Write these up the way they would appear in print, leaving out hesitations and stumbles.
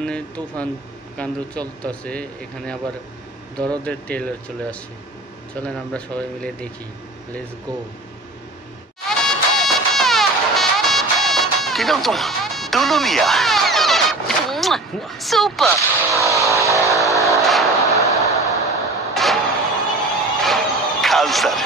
মানে তুফান কান্ড চলতেছে, এখানে আবার দরদের ট্রেলার চলে আসছে। চলেন আমরা সবাই মিলে দেখি, লেটস গো। কি নাম তোমার? দুলু মিয়া। সুপার। কালসার।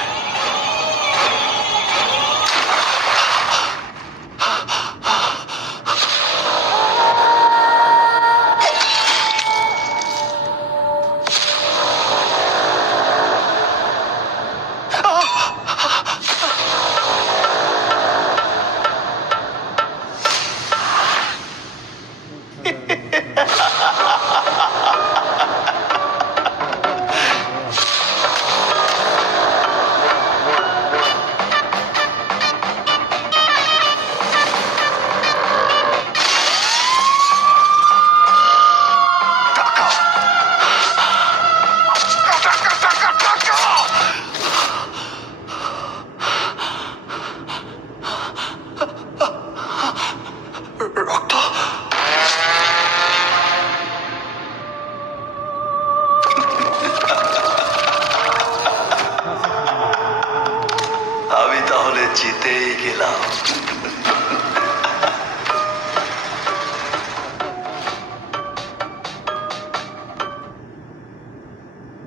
আমি তাহলে জিতেই গেলাম।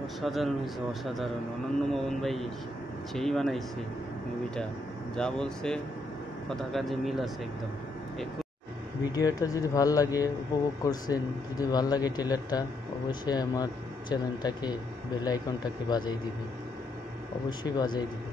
অসাধারণ হয়েছে, অসাধারণ। অনন্য মোহন ভাই সেই বানাইছে মুভিটা, যা বলছে কথা কাজে মিল আছে একদম। ভিডিওটা যদি ভালো লাগে, উপভোগ করছেন, যদি ভালো লাগে ট্রেলারটা, অবশ্যই আমার চ্যানেলটাকে বেল আইকনটাকে বাজিয়ে দিবেন, অবশ্যই বাজিয়ে দিবেন।